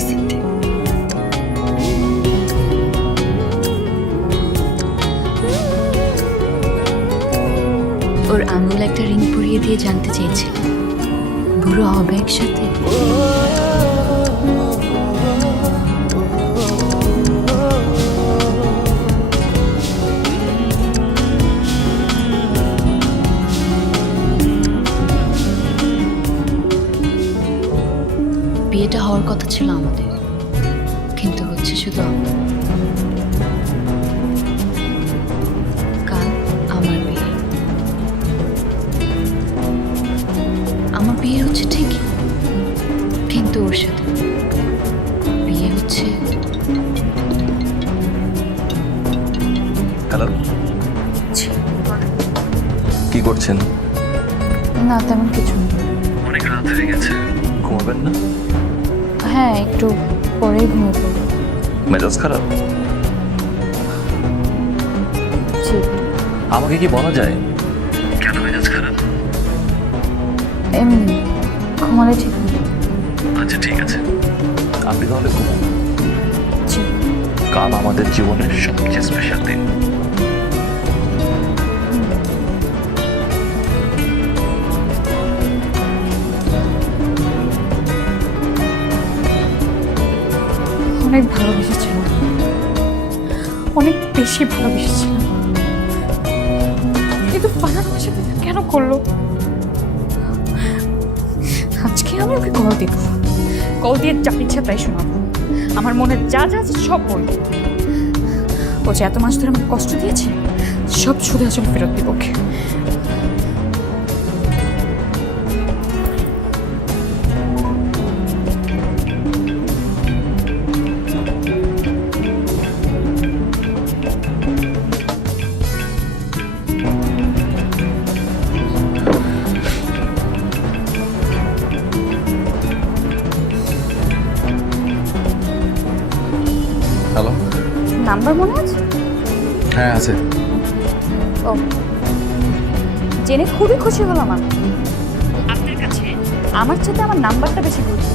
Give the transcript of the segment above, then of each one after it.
আসতেছি ওর আঙুল একটা রিং পরিয়ে দিয়ে জানতে চেয়েছিল। বুড়ো হবে একসাথে। বিয়েটা হওয়ার কথা ছিল আমাদের। কিন্তু হচ্ছে শুধু আমার। কাল আমার বিয়ে। আমার বিয়ে হচ্ছে ঠিকই। কিন্তু ওর সাথে বিয়ে হচ্ছে হ্যালো কি করছেন? না তেমন কিছু না। অনেক রাত হয়ে গেছে। ঘুমাবেন না? হ্যাঁ একটু পরেই ঘুমিয়ে পড়ব মেজাজ খারাপ? জি আমাকে কি বলা যায়? কেন মেজাজ খারাপ? এমনি ঘুমালে ঠিক আচ্ছা ঠিক আছে। আপনি তাহলে ঘুমান। কাল আমাদের জীবনের সবচেয়ে স্পেশাল দিন। অনেক ভালোবেসেছিলাম অনেক বেশি ভালোবেসেছিলাম কিন্তু সাথে কেন করল? আজকে আমি ওকে কল দেব। কল দিয়ে যা ইচ্ছা তাই শোনাবো। আমার মনে যা যা আছে সব বলব ও যে এত মাস ধরে আমাকে কষ্ট দিয়েছে, সব শুধু আসলে ফেরত দিব ওকে। নাম্বার মনে আছে? হ্যাঁ আছে। ও। জেনে খুবই খুশি হলাম আমি। আপনার কাছে আমার সাথে আমার নাম্বারটা বেশি গুরুত্ব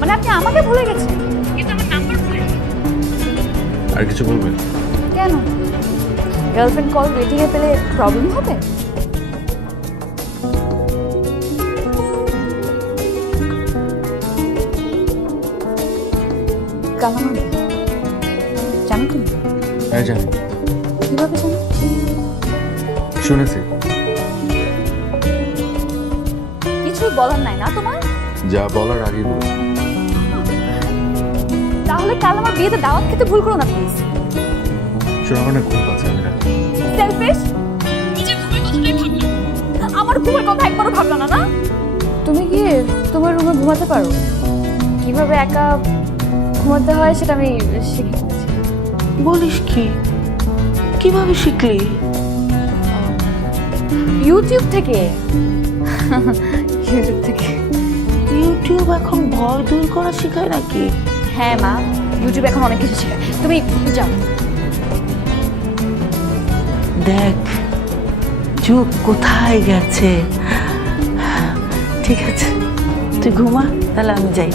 মানে আপনি আমাকে ভুলে গেছেন। কিন্তু আমার নাম্বার ভুলে আর কিছু বলবেন? কেন? গার্লফ্রেন্ড কল ওয়েটিংয়ে পেলে প্রবলেম হবে? কালাম জানো তুমি? জানি কীভাবে জানো? শুনেছি। কিছু বলার নাই না তোমার? যা বলার আগে তাহলে কাল আমার বিয়েতে দাওয়াত খেতে ভুল করো না প্লিজ শোনো আমার না ঘুম পাচ্ছে আমি রাখি। সেলফিশ নিজের ঘুমের কথাটাই ভাবলা। আমার ঘুমের কথা একবারও ভাবলা না না? তুমি কি তোমার রুমে ঘুমাতে পারো? কীভাবে একা ঘুমাতে হয় সেটা আমি শিখে। বলিস কি? কীভাবে শিখলি? ইউটিউব থেকে। ইউটিউব থেকে। ইউটিউব এখন ভয় দূর করা শেখায় নাকি? হ্যাঁ মা ইউটিউবে এখন অনেক কিছু শেখায়। তুমি যাও। দেখ যুগ কোথায় গেছে? ঠিক আছে তুই ঘুমা তাহলে আমি যাই।